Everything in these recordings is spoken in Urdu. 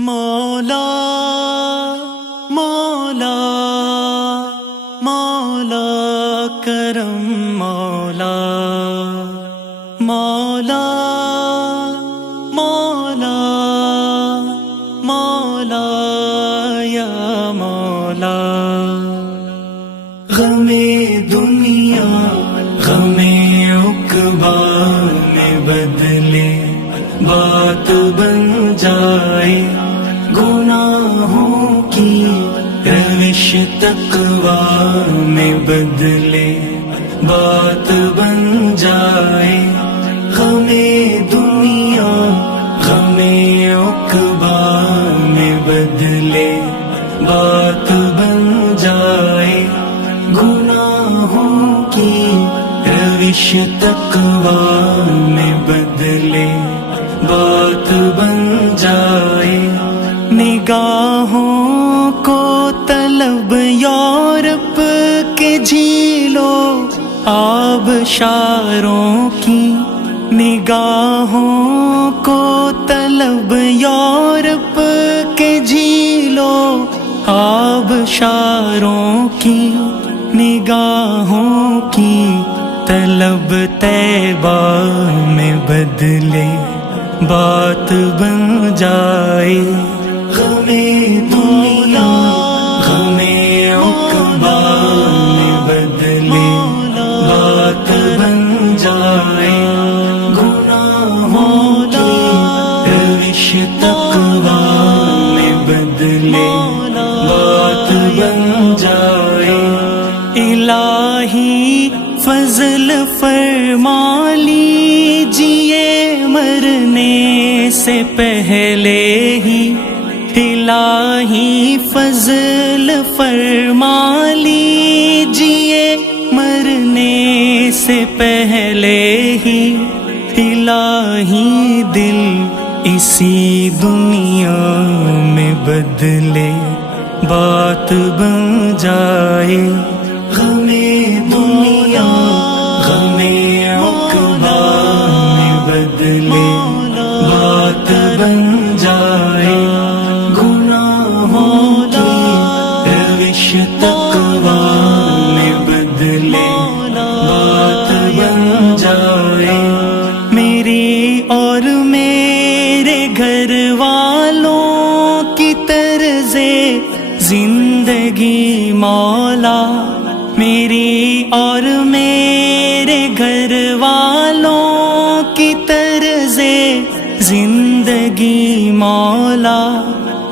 مولا مولا مولا کرم مولا مولا مولا مولا یا مولا غم دنیا غم عقبا میں بدلے بات بن جائے گناہوں کی روش تقوی میں بدلے بات بن جائے غم دنیا غم عقبا میں بدلے بات بن جائے گناہوں کی روش تقوی میں بدلے بات بن جائے نگاہوں کو طلب یورپ کے جھیلوں آبشاروں کی نگاہوں کو طلب یورپ کے جھیلوں آبشاروں کی نگاہوں کی طلب طیبہ میں بدلے بات بن جائے غم دنیا غم عقبا میں بدلے بات بن جائے گناہوں کی روش تقوی میں بدلے بات بن جائے الہی فضل فرما لیجئے مرنے سے پہلے ہی الہی فضل فرما لیجئے مرنے سے پہلے ہی الہی دل اسی دنیا میں بدلے بات بن جائے غم دنیا غم عقبا میں بدلے بات بن جائے گناہوں کی روش تقوی میں بدلے بات بن جائے میری اور میرے گھر والوں کی طرز زندگی مولا میری اور میرے گھر والوں کی طرز زندگی مولا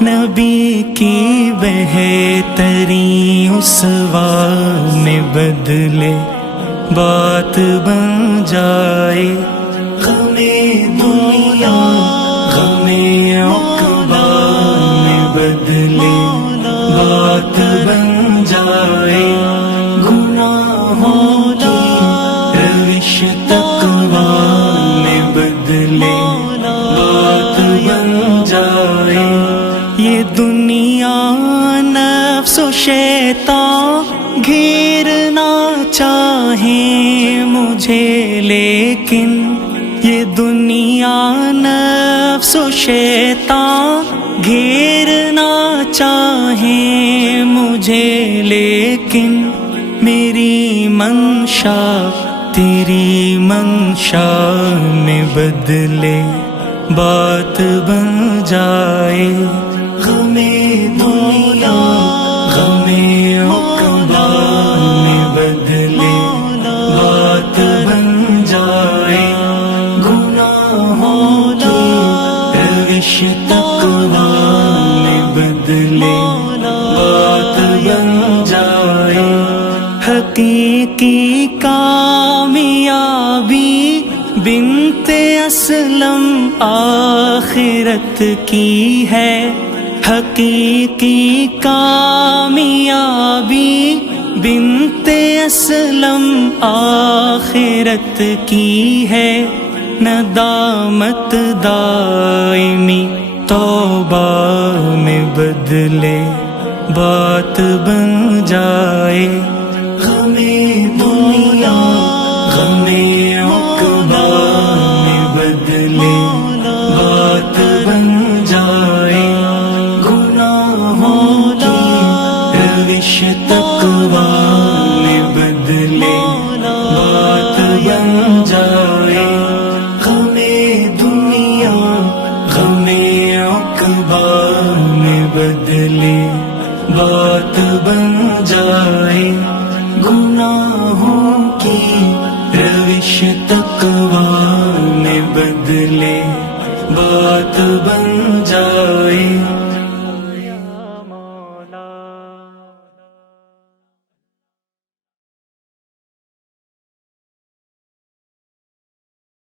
نبی کی بہترین اسوہ میں بدلے بات بن جائے غم دنیا غم عقبا میں بدلے بات بن جائے گناہوں کی روش تقوی میں بدلے بات بن جائے یہ دنیا نفس و شیطان گھیرنا چاہیں مجھے لیکن یہ دنیا نفس و شیطان گھیرنا چاہیں مجھے لیکن میری منشا تیری منشا میں بدلے بات بن جائے غم دنیا غم عقبا میں بدلے بات بن جائے گناہوں کی روش تقوی میں بدلے بات بن جائے حقیقی کامیابی بنت اسلم آخرت کی ہے حقیقی کامیابی بنت اسلم آخرت کی ہے ندامت دائمی توبہ میں بدلے بات بن جائے غم دنیا غم عقبا میں بدلے بات بن جائے روش تقویٰ میں بدلے بات بن جائے، غم دنیا غم عقبیٰ میں بدلے بات بن جائے، گناہوں کی روش تقویٰ میں بدلے بات بن